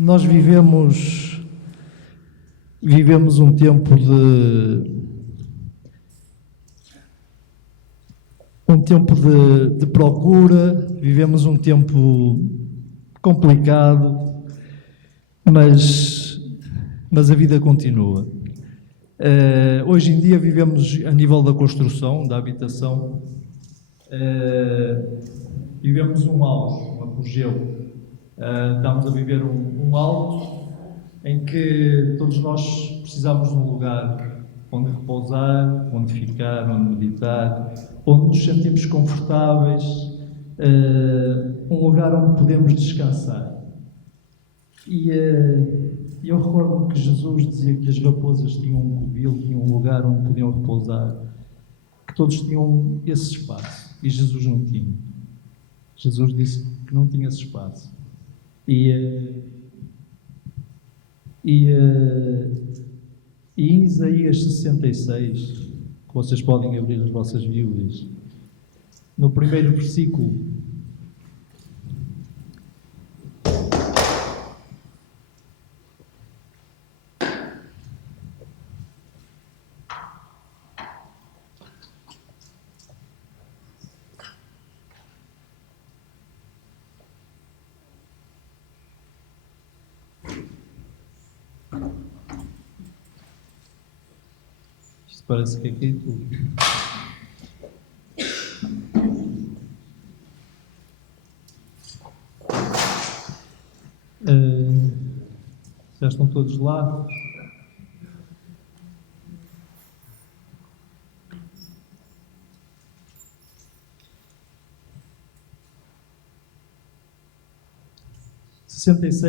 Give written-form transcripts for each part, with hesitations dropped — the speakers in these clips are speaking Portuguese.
Nós vivemos um tempo de procura, vivemos um tempo complicado, mas a vida continua. Hoje em dia vivemos a nível da construção, da habitação, vivemos um auge, um apogeu. Estamos a viver um auge em que todos nós precisamos de um lugar onde repousar, onde ficar, onde meditar, onde nos sentimos confortáveis, um lugar onde podemos descansar. E eu recordo-me que Jesus dizia que as raposas tinham um covil, tinham um lugar onde podiam repousar, que todos tinham esse espaço, e Jesus não tinha. Jesus disse que não tinha esse espaço. E em Isaías 66, que vocês podem abrir as vossas Bíblias, no primeiro versículo, isto parece que aqui tudo. Já estão todos lá?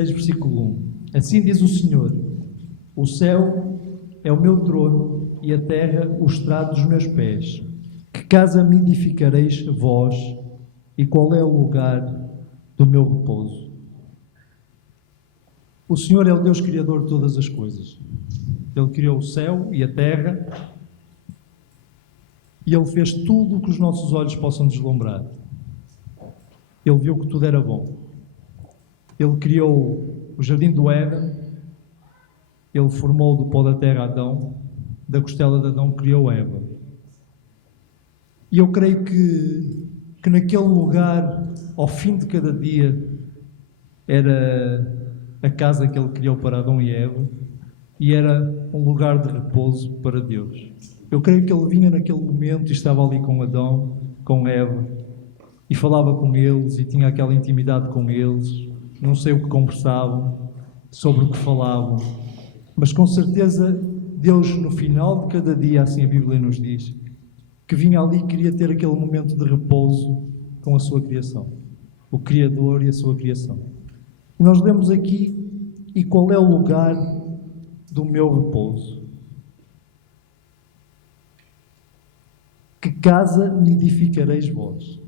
Versículo 1. Assim diz o Senhor: o céu é o meu trono e a terra o estrado dos meus pés. Que casa me edificareis vós, e qual é o lugar do meu repouso? O Senhor é o Deus Criador de todas as coisas. Ele criou o céu e a terra, e Ele fez tudo o que os nossos olhos possam deslumbrar. Ele viu que tudo era bom. Ele criou o jardim do Éden, Ele formou do pó da terra Adão, da costela de Adão criou Eva. E eu creio que naquele lugar, ao fim de cada dia, era a casa que Ele criou para Adão e Eva, e era um lugar de repouso para Deus. Eu creio que Ele vinha naquele momento e estava ali com Adão, com Eva, e falava com eles, e tinha aquela intimidade com eles. Não sei o que conversavam, sobre o que falavam, mas com certeza Deus, no final de cada dia, assim a Bíblia nos diz, que vinha ali e queria ter aquele momento de repouso com a sua criação, o Criador e a sua criação. E nós lemos aqui: e qual é o lugar do meu repouso? Que casa me edificareis vós?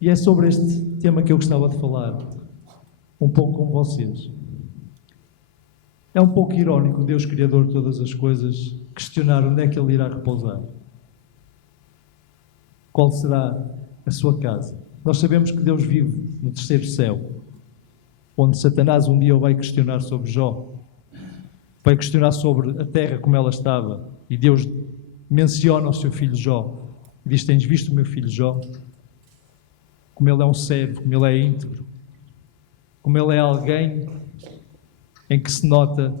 E é sobre este tema que eu gostava de falar um pouco com vocês. É um pouco irónico Deus, Criador de todas as coisas, questionar onde é que Ele irá repousar. Qual será a sua casa? Nós sabemos que Deus vive no terceiro céu, onde Satanás um dia vai questionar sobre Jó, vai questionar sobre a terra como ela estava, e Deus menciona o seu filho Jó, e diz: tens visto o meu filho Jó? Como ele é um servo, como ele é íntegro, como ele é alguém em que se nota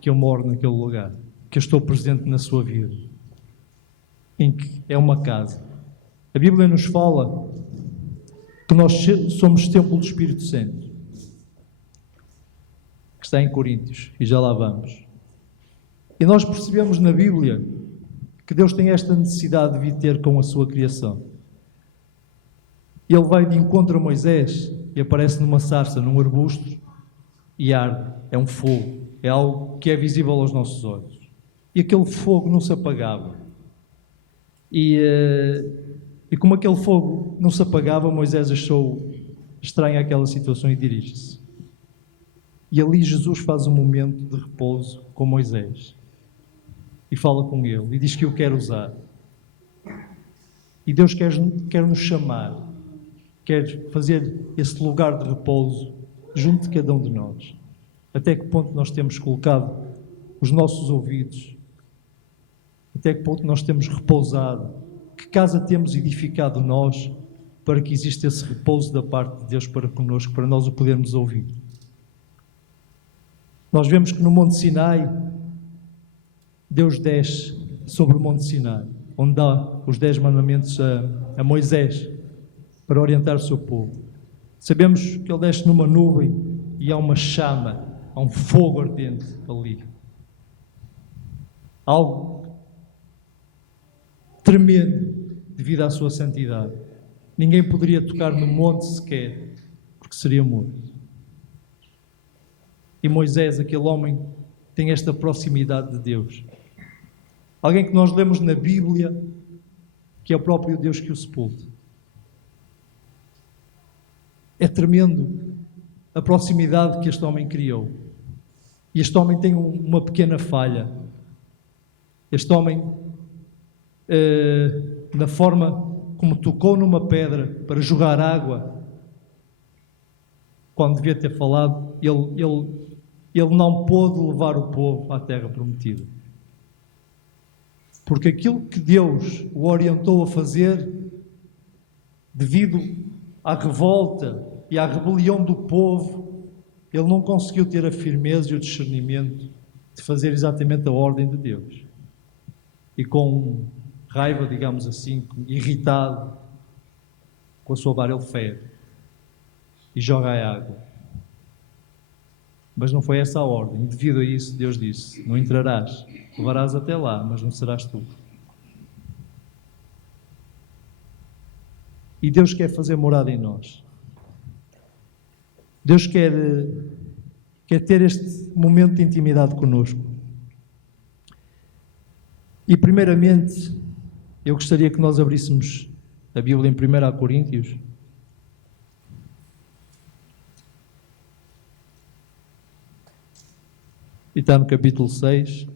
que eu moro naquele lugar, que eu estou presente na sua vida, em que é uma casa. A Bíblia nos fala que nós somos templo do Espírito Santo, que está em Coríntios, e já lá vamos. E nós percebemos na Bíblia que Deus tem esta necessidade de vir ter com a sua criação. Ele vai de encontro a Moisés e aparece numa sarça, num arbusto, e arde. É um fogo, é algo que é visível aos nossos olhos. E aquele fogo não se apagava. E como aquele fogo não se apagava, Moisés achou estranha aquela situação e dirige-se. E ali Jesus faz um momento de repouso com Moisés. E fala com ele, e diz que o quer usar. E Deus quer nos chamar, quer fazer esse lugar de repouso junto de cada um de nós. Até que ponto nós temos colocado os nossos ouvidos? Até que ponto nós temos repousado? Que casa temos edificado nós para que exista esse repouso da parte de Deus para connosco, para nós o podermos ouvir? Nós vemos que no Monte Sinai, Deus desce sobre o Monte Sinai, onde dá os 10 mandamentos a Moisés para orientar o seu povo. Sabemos que ele desce numa nuvem e há uma chama, há um fogo ardente ali. Algo tremendo devido à sua santidade. Ninguém poderia tocar no monte sequer, porque seria morto. E Moisés, aquele homem, tem esta proximidade de Deus. Alguém que nós lemos na Bíblia, que é o próprio Deus que o sepulta. É tremendo a proximidade que este homem criou. E este homem tem uma pequena falha. Este homem, na forma como tocou numa pedra para jogar água, quando devia ter falado, ele não pôde levar o povo à terra prometida. Porque aquilo que Deus o orientou a fazer, devido à revolta e à rebelião do povo, ele não conseguiu ter a firmeza e o discernimento de fazer exatamente a ordem de Deus. E com raiva, digamos assim, irritado, com a sua vara ele fere e joga a água. Mas não foi essa a ordem. E devido a isso, Deus disse: não entrarás, levarás até lá, mas não serás tu. E Deus quer fazer morada em nós. Deus quer ter este momento de intimidade conosco. E primeiramente, eu gostaria que nós abríssemos a Bíblia em 1 Coríntios. E está no capítulo 6.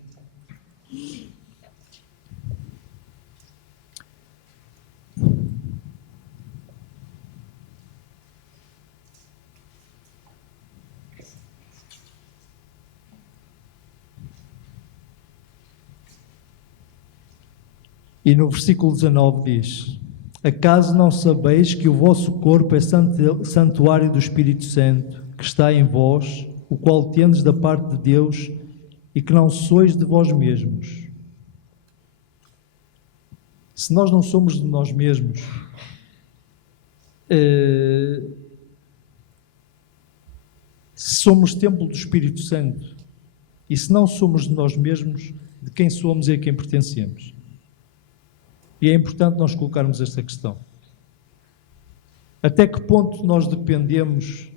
E no versículo 19 diz: acaso não sabeis que o vosso corpo é santuário do Espírito Santo, que está em vós, o qual tendes da parte de Deus, e que não sois de vós mesmos? Se nós não somos de nós mesmos, se somos templo do Espírito Santo, e se não somos de nós mesmos, de quem somos e a quem pertencemos? E é importante nós colocarmos esta questão. Até que ponto nós dependemos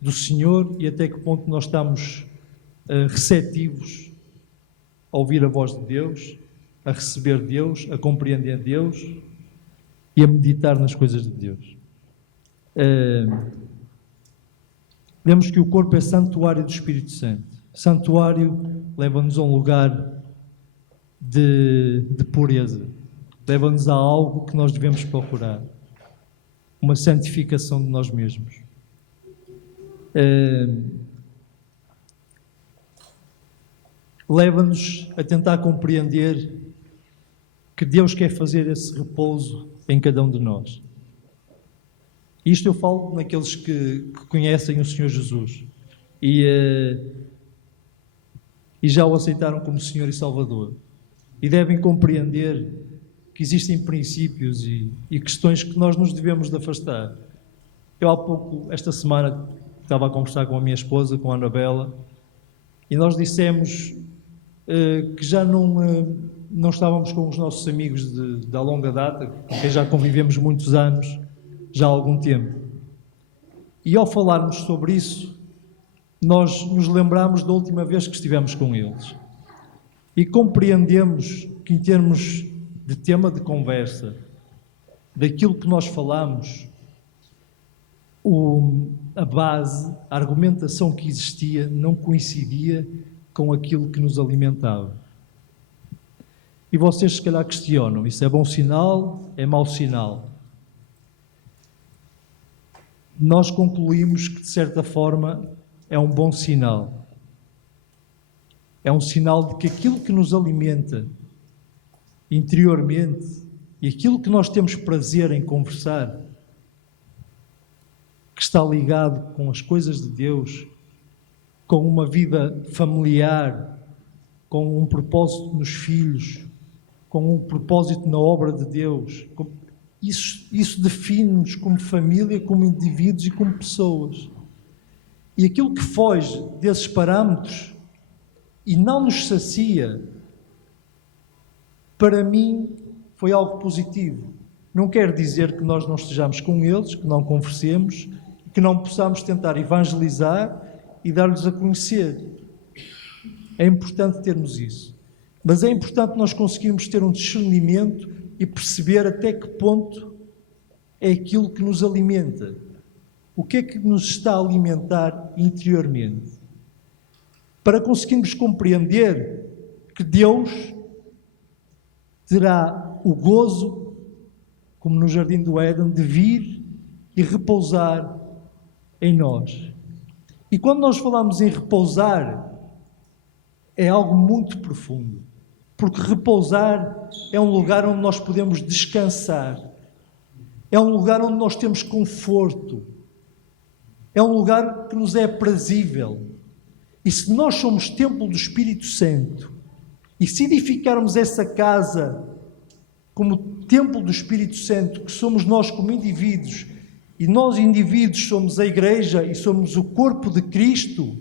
do Senhor e até que ponto nós estamos receptivos a ouvir a voz de Deus, a receber Deus, a compreender Deus e a meditar nas coisas de Deus. Vemos que o corpo é santuário do Espírito Santo. Santuário leva-nos a um lugar de pureza. Leva-nos a algo que nós devemos procurar. Uma santificação de nós mesmos. Leva-nos a tentar compreender que Deus quer fazer esse repouso em cada um de nós. Isto eu falo naqueles que conhecem o Senhor Jesus e já o aceitaram como Senhor e Salvador. E devem compreender que existem princípios e questões que nós nos devemos de afastar. Eu há pouco, esta semana, estava a conversar com a minha esposa, com a Anabela, e nós dissemos que já não estávamos com os nossos amigos da longa data, com quem já convivemos muitos anos, já há algum tempo. E ao falarmos sobre isso, nós nos lembramos da última vez que estivemos com eles. E compreendemos que em termos de tema de conversa, daquilo que nós falamos, a base, a argumentação que existia não coincidia com aquilo que nos alimentava. E vocês se calhar questionam, isso é bom sinal, é mau sinal? Nós concluímos que de certa forma é um bom sinal, É um sinal de que aquilo que nos alimenta interiormente e aquilo que nós temos prazer em conversar, que está ligado com as coisas de Deus, com uma vida familiar, com um propósito nos filhos, com um propósito na obra de Deus. Isso define-nos como família, como indivíduos e como pessoas. E aquilo que foge desses parâmetros e não nos sacia, para mim, foi algo positivo. Não quer dizer que nós não estejamos com eles, que não conversemos, que não possamos tentar evangelizar e dar-lhes a conhecer. É importante termos isso. Mas é importante nós conseguirmos ter um discernimento e perceber até que ponto é aquilo que nos alimenta. O que é que nos está a alimentar interiormente? Para conseguirmos compreender que Deus terá o gozo, como no Jardim do Éden, de vir e repousar em nós. E quando nós falamos em repousar, é algo muito profundo. Porque repousar é um lugar onde nós podemos descansar. É um lugar onde nós temos conforto. É um lugar que nos é aprazível. E se nós somos templo do Espírito Santo, e se edificarmos essa casa como templo do Espírito Santo, que somos nós como indivíduos, e nós indivíduos somos a Igreja e somos o corpo de Cristo,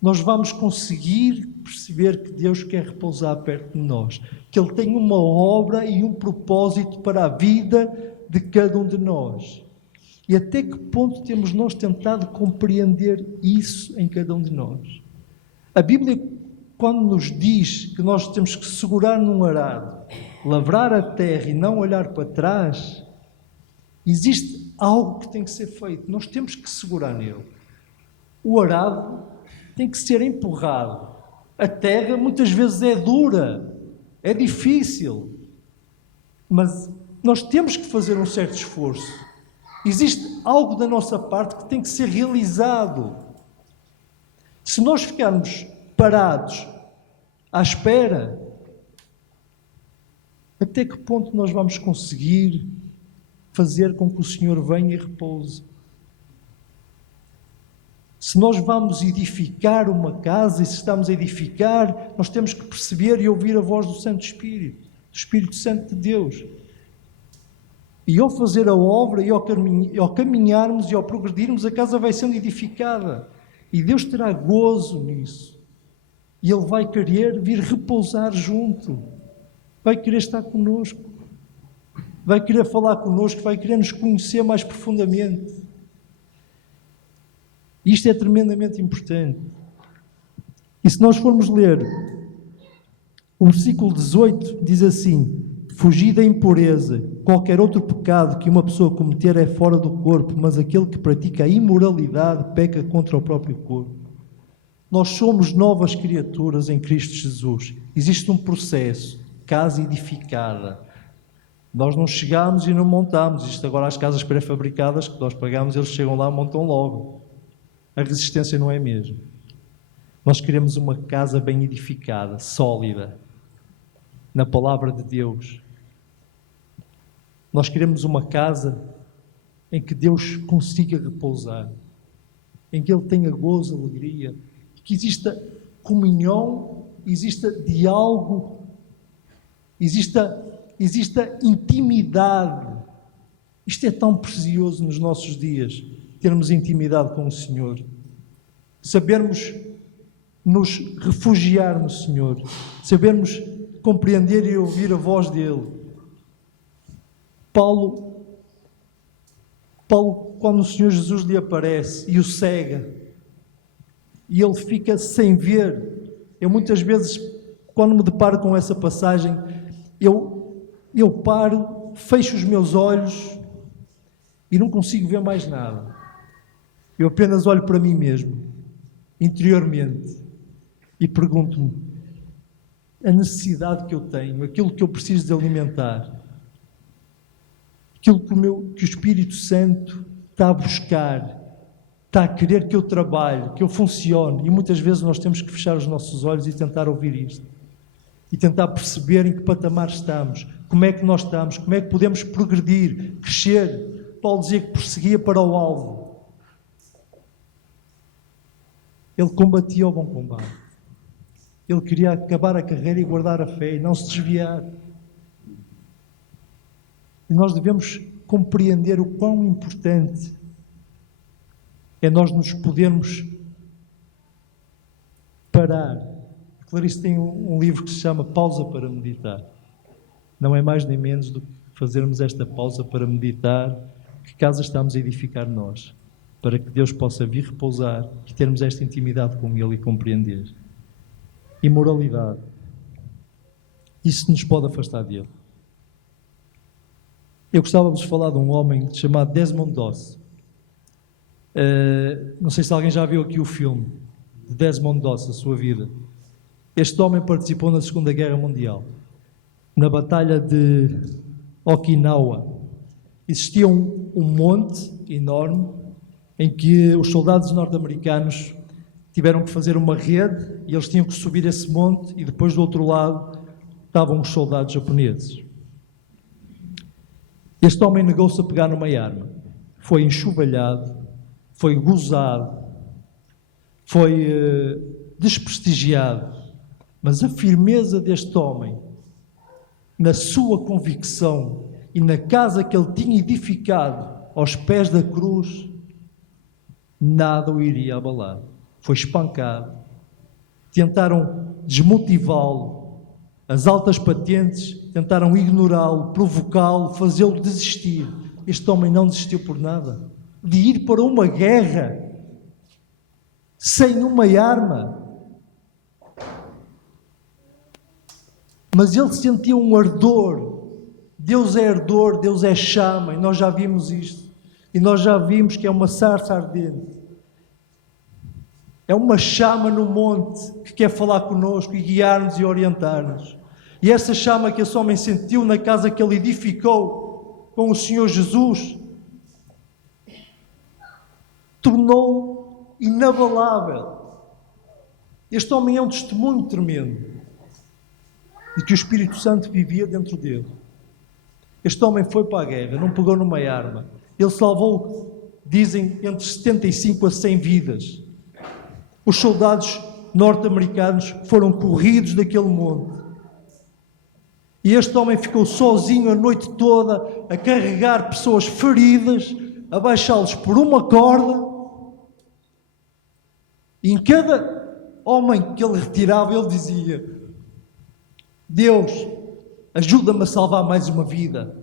nós vamos conseguir perceber que Deus quer repousar perto de nós, que Ele tem uma obra e um propósito para a vida de cada um de nós. E até que ponto temos nós tentado compreender isso em cada um de nós? A Bíblia, quando nos diz que nós temos que segurar num arado, lavrar a terra e não olhar para trás, existe algo que tem que ser feito. Nós temos que segurar nele. O arado tem que ser empurrado. A terra muitas vezes é dura, é difícil, mas nós temos que fazer um certo esforço. Existe algo da nossa parte que tem que ser realizado. Se nós ficarmos parados, à espera, até que ponto nós vamos conseguir fazer com que o Senhor venha e repouse? Se nós vamos edificar uma casa e se estamos a edificar, nós temos que perceber e ouvir a voz do Santo Espírito, do Espírito Santo de Deus. E ao fazer a obra, e ao caminharmos e ao progredirmos, a casa vai sendo edificada. E Deus terá gozo nisso. E Ele vai querer vir repousar junto. Vai querer estar connosco. Vai querer falar connosco, vai querer nos conhecer mais profundamente. Isto é tremendamente importante. E se nós formos ler o versículo 18, diz assim: fugir da impureza. Qualquer outro pecado que uma pessoa cometer é fora do corpo, mas aquele que pratica a imoralidade peca contra o próprio corpo. Nós somos novas criaturas em Cristo Jesus. Existe um processo, casa edificada. Nós não chegamos e não montamos. Isto agora as casas pré-fabricadas que nós pagamos, eles chegam lá e montam logo. A resistência não é a mesma. Nós queremos uma casa bem edificada, sólida, na palavra de Deus. Nós queremos uma casa em que Deus consiga repousar, em que Ele tenha gozo, alegria, que exista comunhão, exista diálogo, exista intimidade. Isto é tão precioso nos nossos dias, termos intimidade com o Senhor, sabermos nos refugiar no Senhor, sabermos compreender e ouvir a voz dEle. Paulo, quando o Senhor Jesus lhe aparece e o cega, e ele fica sem ver, eu muitas vezes, quando me deparo com essa passagem, eu paro, fecho os meus olhos e não consigo ver mais nada. Eu apenas olho para mim mesmo, interiormente, e pergunto-me a necessidade que eu tenho, aquilo que eu preciso de alimentar, aquilo que o Espírito Santo está a buscar está a querer que eu trabalhe, que eu funcione. E muitas vezes nós temos que fechar os nossos olhos e tentar ouvir isto. E tentar perceber em que patamar estamos, como é que nós estamos, como é que podemos progredir, crescer. Paulo dizia que prosseguia para o alvo. Ele combatia o bom combate. Ele queria acabar a carreira e guardar a fé e não se desviar. E nós devemos compreender o quão importante é nós nos podermos parar. A Clarice tem um livro que se chama Pausa para Meditar. Não é mais nem menos do que fazermos esta pausa para meditar que casa estamos a edificar nós, para que Deus possa vir repousar e termos esta intimidade com Ele e compreender. Imoralidade. Isso nos pode afastar dele. Eu gostava de vos falar de um homem chamado Desmond Doss. Não sei se alguém já viu aqui o filme de Desmond Doss, a sua vida. Este homem participou na Segunda Guerra Mundial. Na Batalha de Okinawa. Existia um monte enorme em que os soldados norte-americanos tiveram que fazer uma rede e eles tinham que subir esse monte e depois do outro lado estavam os soldados japoneses. Este homem negou-se a pegar numa arma. Foi enxovalhado, foi gozado, foi desprestigiado. Mas a firmeza deste homem, na sua convicção e na casa que ele tinha edificado aos pés da cruz, nada o iria abalar. Foi espancado. Tentaram desmotivá-lo. As altas patentes tentaram ignorá-lo, provocá-lo, fazê-lo desistir. Este homem não desistiu por nada. De ir para uma guerra sem uma arma. Mas ele sentia um ardor. Deus é ardor, Deus é chama, e nós já vimos isto. E nós já vimos que é uma sarça ardente. É uma chama no monte que quer falar connosco e guiar-nos e orientar-nos. E essa chama que esse homem sentiu na casa que ele edificou com o Senhor Jesus, tornou inabalável. Este homem é um testemunho tremendo de que o Espírito Santo vivia dentro dele. Este homem foi para a guerra, não pegou numa arma. Ele salvou, dizem, entre 75 a 100 vidas. Os soldados norte-americanos foram corridos daquele monte. E este homem ficou sozinho a noite toda a carregar pessoas feridas, a baixá-los por uma corda. E em cada homem que ele retirava, ele dizia: Deus, ajuda-me a salvar mais uma vida.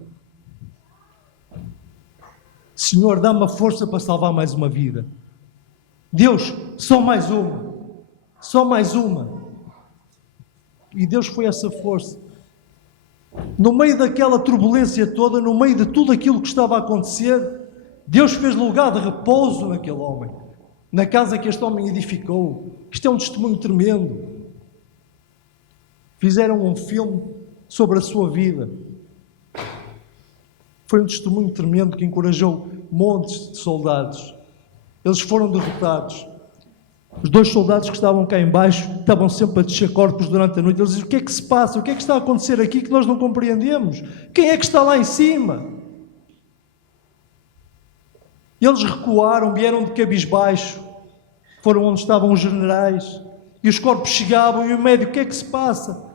Senhor, dá-me a força para salvar mais uma vida. Deus, só mais uma. Só mais uma. E Deus foi essa força. No meio daquela turbulência toda, no meio de tudo aquilo que estava a acontecer, Deus fez lugar de repouso naquele homem. Na casa que este homem edificou. Isto é um testemunho tremendo. Fizeram um filme sobre a sua vida. Foi um testemunho tremendo que encorajou montes de soldados. Eles foram derrotados. Os dois soldados que estavam cá em baixo estavam sempre a descer corpos durante a noite. Eles diziam: o que é que se passa? O que é que está a acontecer aqui que nós não compreendemos? Quem é que está lá em cima? Eles recuaram, vieram de cabisbaixo. Foram onde estavam os generais. E os corpos chegavam e o médico: o que é que se passa?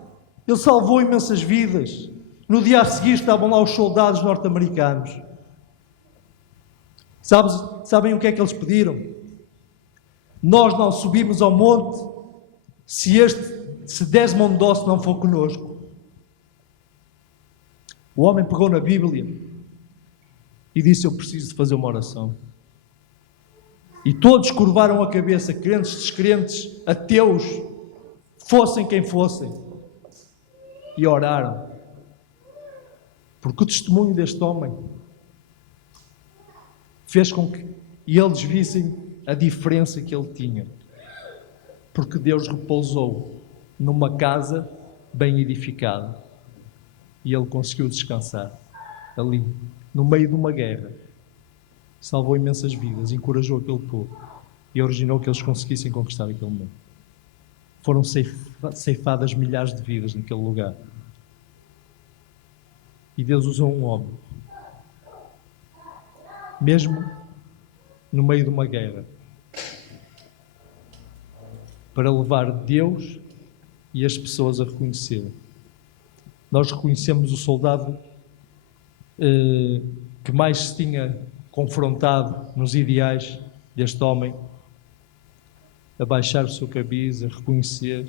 Ele salvou imensas vidas. No dia a seguir estavam lá os soldados norte-americanos. Sabem o que é que eles pediram? Nós não subimos ao monte se Desmond Doss não for conosco. O homem pegou na Bíblia e disse: eu preciso de fazer uma oração. E todos curvaram a cabeça, crentes, descrentes, ateus, fossem quem fossem, e oraram. Porque o testemunho deste homem fez com que eles vissem a diferença que ele tinha. Porque Deus repousou numa casa bem edificada. E ele conseguiu descansar ali, no meio de uma guerra. salvou imensas vidas, encorajou aquele povo e originou que eles conseguissem conquistar aquele mundo. Foram ceifadas milhares de vidas naquele lugar. E Deus usou um homem, mesmo no meio de uma guerra, para levar Deus e as pessoas a reconhecerem. Nós reconhecemos o soldado que mais se tinha confrontado nos ideais deste homem, a baixar o seu cabiz, a reconhecer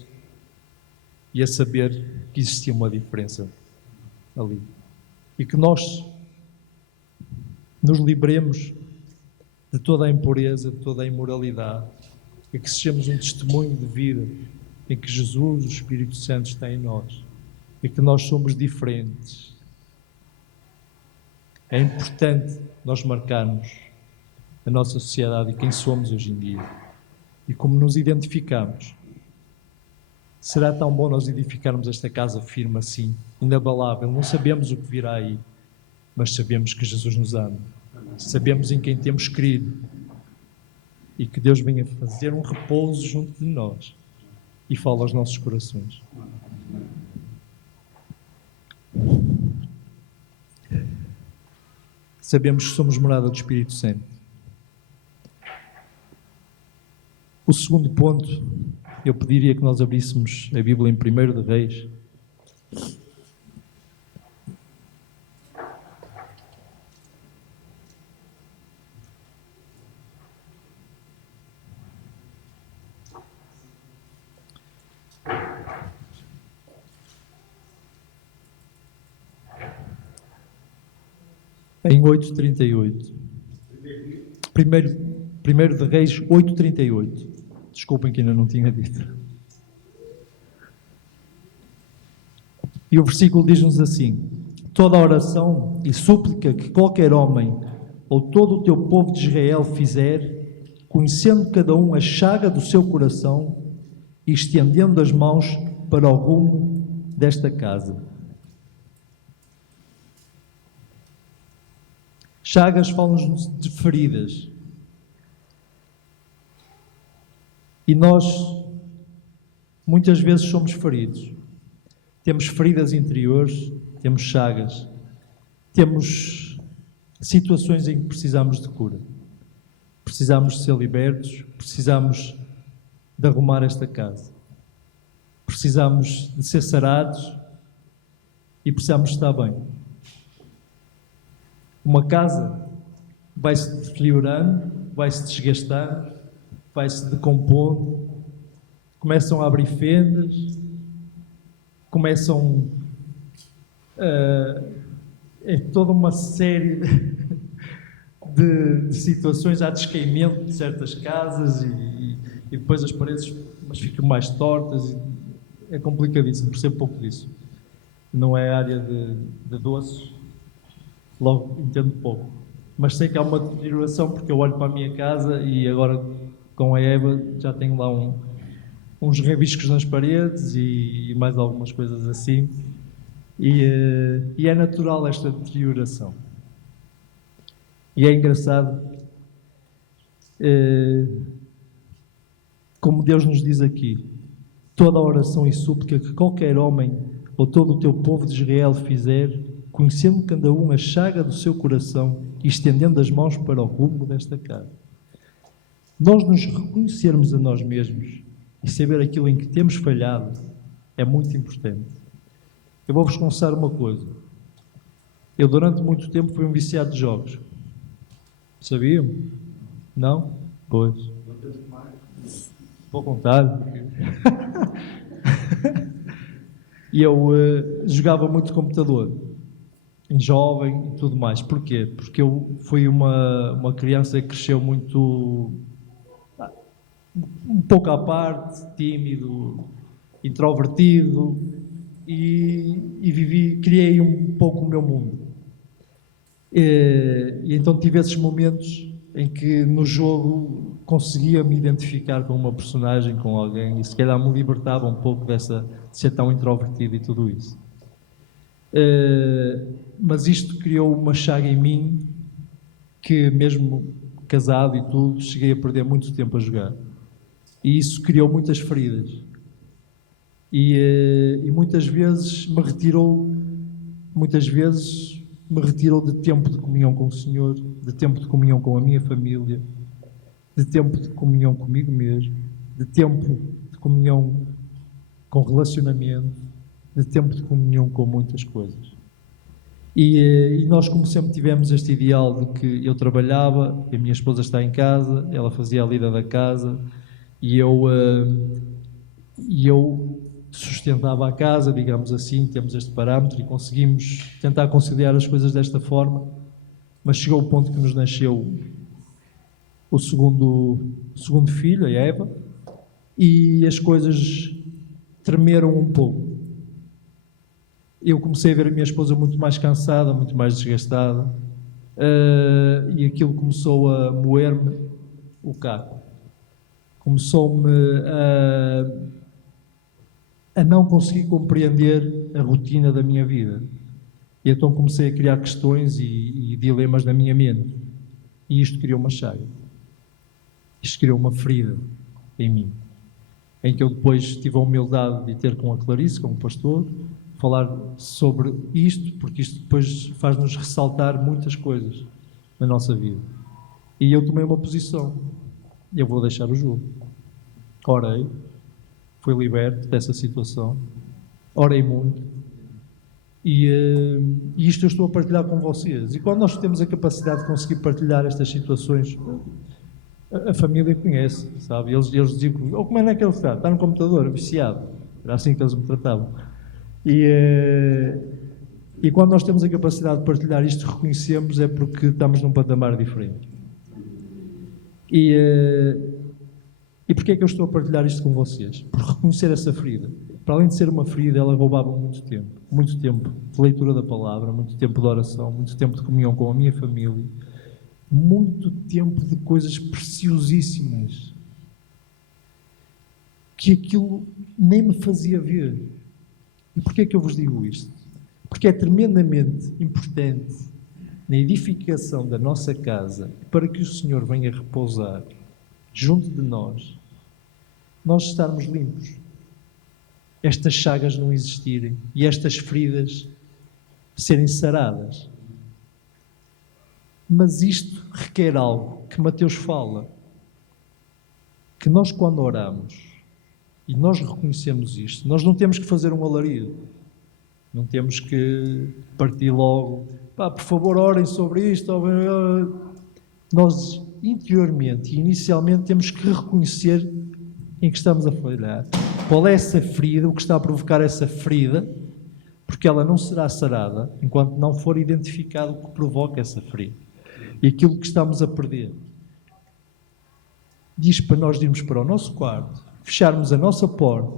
e a saber que existia uma diferença ali. E que nós nos livremos de toda a impureza, de toda a imoralidade, e que sejamos um testemunho de vida em que Jesus, o Espírito Santo, está em nós e que nós somos diferentes. É importante nós marcarmos a nossa sociedade e quem somos hoje em dia e como nos identificamos. Será tão bom nós edificarmos esta casa firme assim, inabalável. Não sabemos o que virá aí, mas sabemos que Jesus nos ama. Sabemos em quem temos crido e que Deus venha fazer um repouso junto de nós e fala aos nossos corações. Sabemos que somos morada do Espírito Santo. O segundo ponto, eu pediria que nós abríssemos a Bíblia em 1 de Reis. Em 8:38. Primeiro de Reis 8:38. Desculpem que ainda não tinha dito. E o versículo diz-nos assim: toda oração e súplica que qualquer homem ou todo o teu povo de Israel fizer, conhecendo cada um a chaga do seu coração e estendendo as mãos para o rumo desta casa. Chagas falam-nos de feridas. E nós, muitas vezes, somos feridos. Temos feridas interiores, temos chagas, temos situações em que precisamos de cura. Precisamos de ser libertos, precisamos de arrumar esta casa. Precisamos de ser sarados e precisamos de estar bem. Uma casa vai-se deteriorando, vai-se desgastando, vai-se decompondo, começam a abrir fendas, começam toda uma série de situações, há descaimento de certas casas e depois as paredes ficam mais tortas. É complicadíssimo, percebo pouco disso. Não é área de doces, logo entendo pouco. Mas sei que há uma deterioração porque eu olho para a minha casa e agora com a Eva já tenho lá uns rabiscos nas paredes e mais algumas coisas assim. E é natural esta deterioração. E é engraçado como Deus nos diz aqui: toda a oração e súplica que qualquer homem ou todo o teu povo de Israel fizer, conhecendo cada um a chaga do seu coração e estendendo as mãos para o rumo desta casa. Nós nos reconhecermos a nós mesmos e saber aquilo em que temos falhado é muito importante. Eu vou-vos confessar uma coisa. Eu durante muito tempo fui um viciado de jogos. Sabiam? Não? Pois. Vou contar. E eu jogava muito computador, em jovem e tudo mais. Porquê? Porque eu fui uma criança que cresceu muito, um pouco à parte, tímido, introvertido, e criei um pouco o meu mundo. E então tive esses momentos em que no jogo conseguia me identificar com uma personagem, com alguém, e se calhar me libertava um pouco de ser tão introvertido e tudo isso. Mas isto criou uma chaga em mim que mesmo casado e tudo, cheguei a perder muito tempo a jogar. E isso criou muitas feridas. E muitas vezes me retirou de tempo de comunhão com o Senhor, de tempo de comunhão com a minha família, de tempo de comunhão comigo mesmo, de tempo de comunhão com relacionamento, de tempo de comunhão com muitas coisas. E nós, como sempre, tivemos este ideal de que eu trabalhava, a minha esposa está em casa, ela fazia a lida da casa e eu sustentava a casa, digamos assim, temos este parâmetro e conseguimos tentar conciliar as coisas desta forma, mas chegou o ponto que nos nasceu o segundo filho, a Eva, e as coisas tremeram um pouco. Eu comecei a ver a minha esposa muito mais cansada, muito mais desgastada, e aquilo começou a moer-me o caco. Começou-me a não conseguir compreender a rotina da minha vida. E então comecei a criar questões e dilemas na minha mente. E isto criou uma chaga. Isto criou uma ferida em mim. Em que eu depois tive a humildade de ter com a Clarice, com o pastor, falar sobre isto, porque isto depois faz-nos ressaltar muitas coisas na nossa vida. E eu tomei uma posição. Eu vou deixar o jogo. Orei. Fui liberto dessa situação. Orei muito. E isto eu estou a partilhar com vocês. E quando nós temos a capacidade de conseguir partilhar estas situações, a família conhece, sabe? Eles diziam, como é que ele está? Está no computador, viciado. Era assim que eles me tratavam. E quando nós temos a capacidade de partilhar isto, reconhecemos, é porque estamos num patamar diferente. E porquê é que eu estou a partilhar isto com vocês? Por reconhecer essa ferida. Para além de ser uma ferida, ela roubava muito tempo de leitura da palavra, muito tempo de oração, muito tempo de comunhão com a minha família, muito tempo de coisas preciosíssimas, que aquilo nem me fazia ver. E porquê é que eu vos digo isto? Porque é tremendamente importante na edificação da nossa casa, para que o Senhor venha repousar junto de nós estarmos limpos. Estas chagas não existirem e estas feridas serem saradas. Mas isto requer algo que Mateus fala, que nós quando oramos e nós reconhecemos isto, nós não temos que fazer um alarido, não temos que partir logo, por favor orem sobre isto, nós interiormente e inicialmente temos que reconhecer em que estamos a falhar. Qual é essa ferida, o que está a provocar essa ferida, porque ela não será sarada enquanto não for identificado o que provoca essa ferida. E aquilo que estamos a perder. Diz para nós irmos para o nosso quarto, fecharmos a nossa porta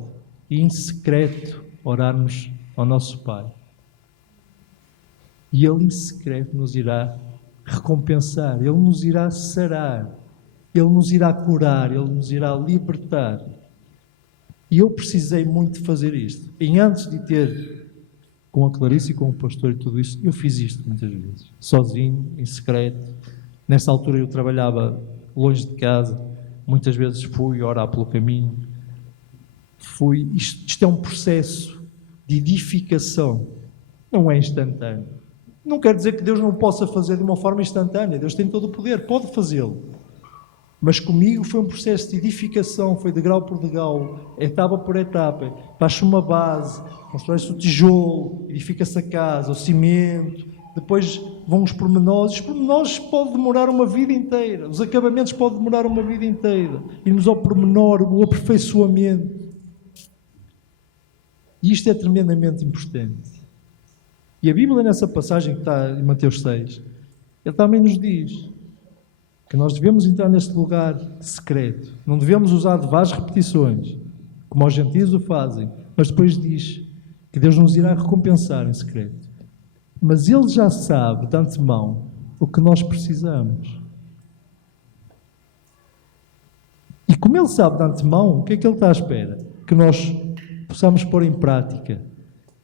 e em secreto orarmos ao nosso Pai. E Ele em secreto nos irá recompensar, Ele nos irá sarar, Ele nos irá curar, Ele nos irá libertar. E eu precisei muito de fazer isto. E antes de ter com a Clarice e com o pastor e tudo isso, eu fiz isto muitas vezes, sozinho, em secreto. Nessa altura eu trabalhava longe de casa, muitas vezes fui orar pelo caminho. Isto é um processo de edificação, não é instantâneo. Não quer dizer que Deus não possa fazer de uma forma instantânea, Deus tem todo o poder, pode fazê-lo. Mas comigo foi um processo de edificação, foi de grau por degrau, etapa por etapa. Faz-se uma base, constrói-se o tijolo, edifica-se a casa, o cimento, depois vão os pormenores. Os pormenores podem demorar uma vida inteira, os acabamentos podem demorar uma vida inteira. Irmos ao pormenor, o aperfeiçoamento. E isto é tremendamente importante. E a Bíblia, nessa passagem que está em Mateus 6, ele também nos diz que nós devemos entrar neste lugar secreto. Não devemos usar de várias repetições, como os gentios o fazem, mas depois diz que Deus nos irá recompensar em secreto. Mas Ele já sabe de antemão o que nós precisamos. E como Ele sabe de antemão, o que é que Ele está à espera? Que nós possamos pôr em prática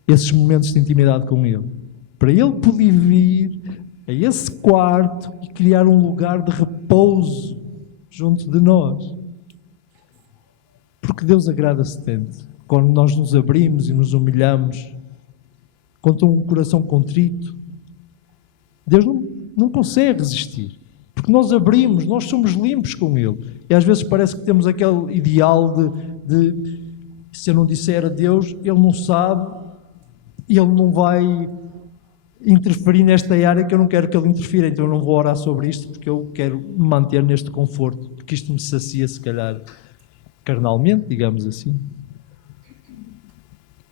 esses momentos de intimidade com Ele. Para Ele poder vir a esse quarto e criar um lugar de repouso junto de nós. Porque Deus agrada-se tanto quando nós nos abrimos e nos humilhamos contra um coração contrito. Deus não consegue resistir, porque nós abrimos, nós somos limpos com Ele. E às vezes parece que temos aquele ideal de se eu não disser a Deus, Ele não sabe, e Ele não vai interferir nesta área que eu não quero que Ele interfira, então eu não vou orar sobre isto, porque eu quero me manter neste conforto, porque isto me sacia, se calhar, carnalmente, digamos assim.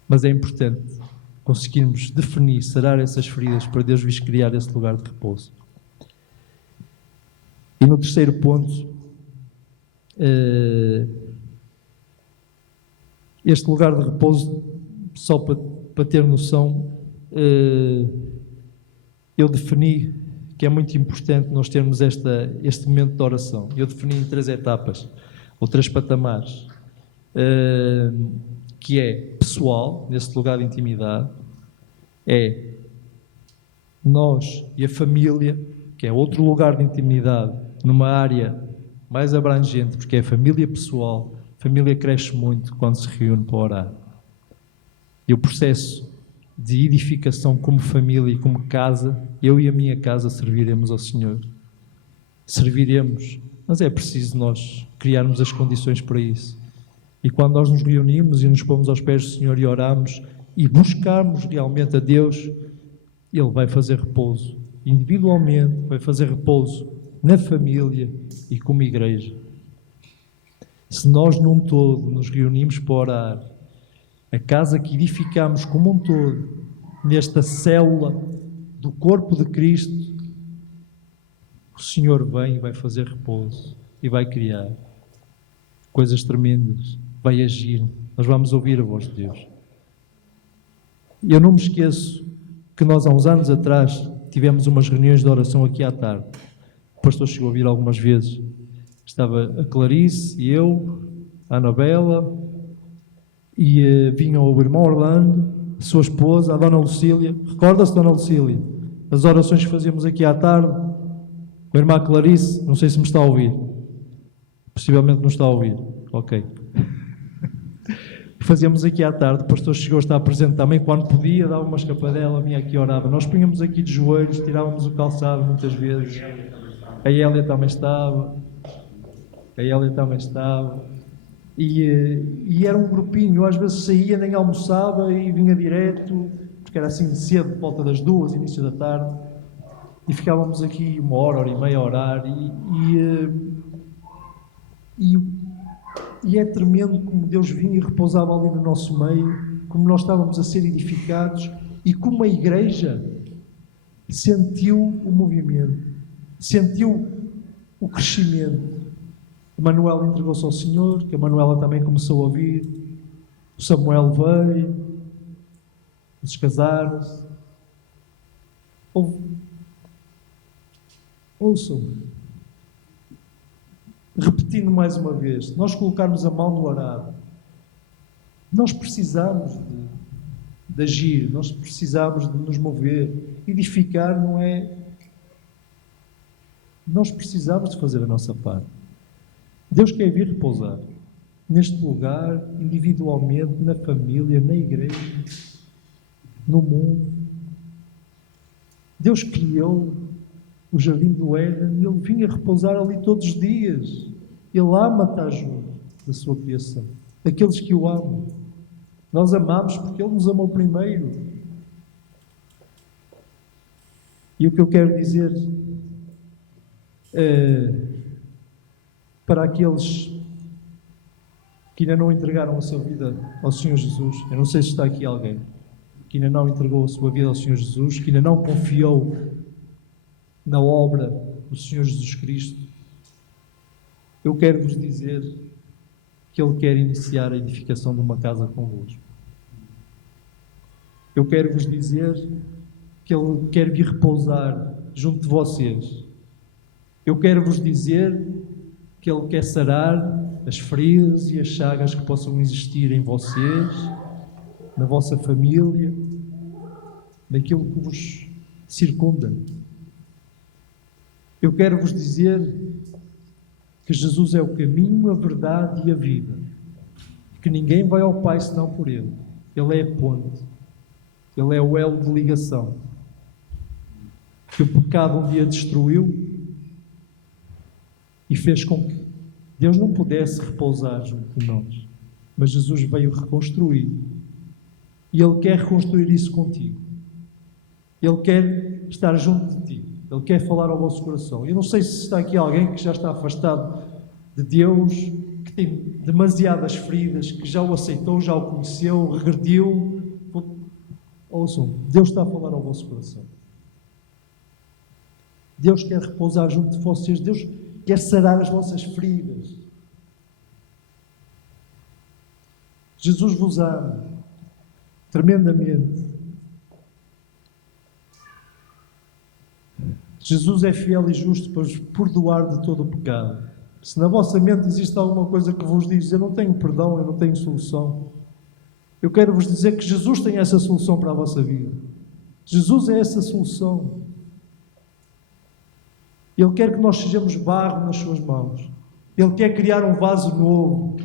Mas é importante conseguirmos definir, sarar essas feridas para Deus vir criar esse lugar de repouso. E no terceiro ponto, este lugar de repouso, só para ter noção, eu defini que é muito importante nós termos este momento de oração. Eu defini em 3 etapas, ou 3 patamares, que é pessoal, neste lugar de intimidade, é nós e a família, que é outro lugar de intimidade, numa área mais abrangente, porque é a família pessoal. A família cresce muito quando se reúne para orar. E o processo de edificação como família e como casa, eu e a minha casa serviremos ao Senhor. Serviremos, mas é preciso nós criarmos as condições para isso. E quando nós nos reunimos e nos pomos aos pés do Senhor e oramos e buscarmos realmente a Deus, Ele vai fazer repouso individualmente, vai fazer repouso na família e como igreja. Se nós num todo nos reunimos para orar, a casa que edificamos como um todo, nesta célula do corpo de Cristo, o Senhor vem e vai fazer repouso e vai criar coisas tremendas, vai agir. Nós vamos ouvir a voz de Deus. E eu não me esqueço que nós há uns anos atrás tivemos umas reuniões de oração aqui à tarde. O pastor chegou a vir algumas vezes. Estava a Clarice e eu, a Anabela, e vinha o irmão Orlando, a sua esposa, a dona Lucília. Recorda-se, dona Lucília? As orações que fazíamos aqui à tarde. A irmã Clarice, não sei se me está a ouvir. Possivelmente não está a ouvir. Ok. Fazíamos aqui à tarde, o pastor chegou a estar presente também, quando podia, dava uma escapadela, vinha aqui e orava. Nós punhamos aqui de joelhos, tirávamos o calçado muitas vezes. A Hélia também estava. E era um grupinho, eu às vezes saía, nem almoçava e vinha direto, porque era assim cedo, por volta das 2, início da tarde, e ficávamos aqui 1 hora, 1h30 a orar, e é tremendo como Deus vinha e repousava ali no nosso meio, como nós estávamos a ser edificados, e como a igreja sentiu o movimento, sentiu o crescimento. A Manuela entregou-se ao Senhor, que a Manuela também começou a ouvir. O Samuel veio, eles casaram-se. Ouçam-me. Repetindo mais uma vez, nós colocarmos a mão no arado. Nós precisamos de agir, nós precisamos de nos mover. Edificar não é... Nós precisamos de fazer a nossa parte. Deus quer vir repousar neste lugar, individualmente, na família, na igreja, no mundo. Deus criou o jardim do Éden e Ele vinha repousar ali todos os dias. Ele ama estar junto da sua criação. Aqueles que o amam. Nós amamos porque Ele nos amou primeiro. E o que eu quero dizer para aqueles que ainda não entregaram a sua vida ao Senhor Jesus, eu não sei se está aqui alguém que ainda não entregou a sua vida ao Senhor Jesus, que ainda não confiou na obra do Senhor Jesus Cristo, eu quero vos dizer que Ele quer iniciar a edificação de uma casa convosco. Eu quero vos dizer que Ele quer vir repousar junto de vocês. Eu quero vos dizer que Ele quer sarar as feridas e as chagas que possam existir em vocês, na vossa família, naquilo que vos circunda. Eu quero vos dizer que Jesus é o caminho, a verdade e a vida. Que ninguém vai ao Pai senão por Ele. Ele é a ponte. Ele é o elo de ligação. Que o pecado um dia destruiu e fez com que Deus não pudesse repousar junto de nós. Mas Jesus veio reconstruir. E Ele quer reconstruir isso contigo. Ele quer estar junto de ti. Ele quer falar ao vosso coração. Eu não sei se está aqui alguém que já está afastado de Deus, que tem demasiadas feridas, que já o aceitou, já o conheceu, regrediu. Ouçam, Deus está a falar ao vosso coração. Deus quer repousar junto de vocês. Deus quer sarar as vossas feridas. Jesus vos ama tremendamente. Jesus é fiel e justo para vos perdoar de todo o pecado. Se na vossa mente existe alguma coisa que vos diz, eu não tenho perdão, eu não tenho solução, eu quero vos dizer que Jesus tem essa solução para a vossa vida. Jesus é essa solução. Ele quer que nós sejamos barro nas suas mãos. Ele quer criar um vaso novo.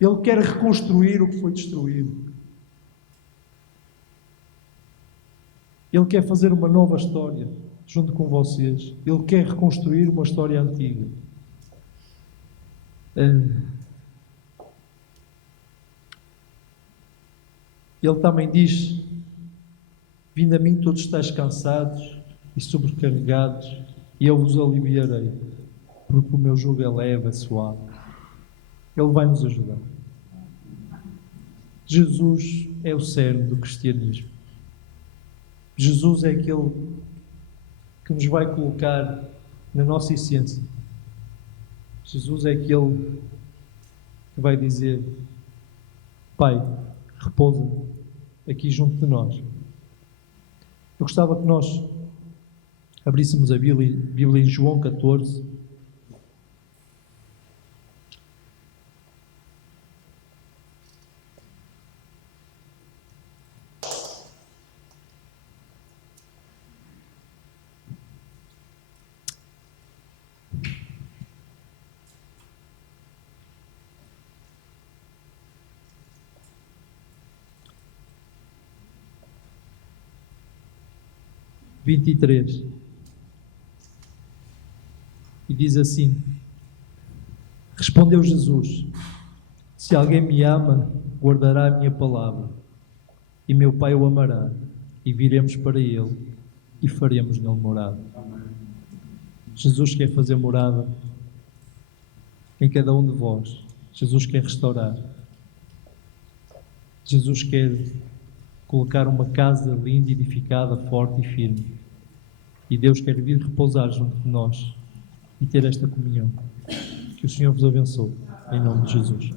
Ele quer reconstruir o que foi destruído. Ele quer fazer uma nova história junto com vocês. Ele quer reconstruir uma história antiga. Ele também diz: vinde a mim todos estáis cansados e sobrecarregados, e eu vos aliviarei, porque o meu jugo é leve, é suave. Ele vai nos ajudar. Jesus é o cerne do cristianismo. Jesus é aquele que nos vai colocar na nossa essência. Jesus é aquele que vai dizer: Pai, repousa aqui junto de nós. Eu gostava que nós abríssemos a Bíblia em João 14. E diz assim: respondeu Jesus: se alguém me ama, guardará a minha palavra, e meu Pai o amará, e viremos para ele, e faremos nele morada. Jesus quer fazer morada em cada um de vós. Jesus quer restaurar. Jesus quer colocar uma casa linda, edificada, forte e firme. E Deus quer vir repousar junto de nós e ter esta comunhão. Que o Senhor vos abençoe, em nome de Jesus.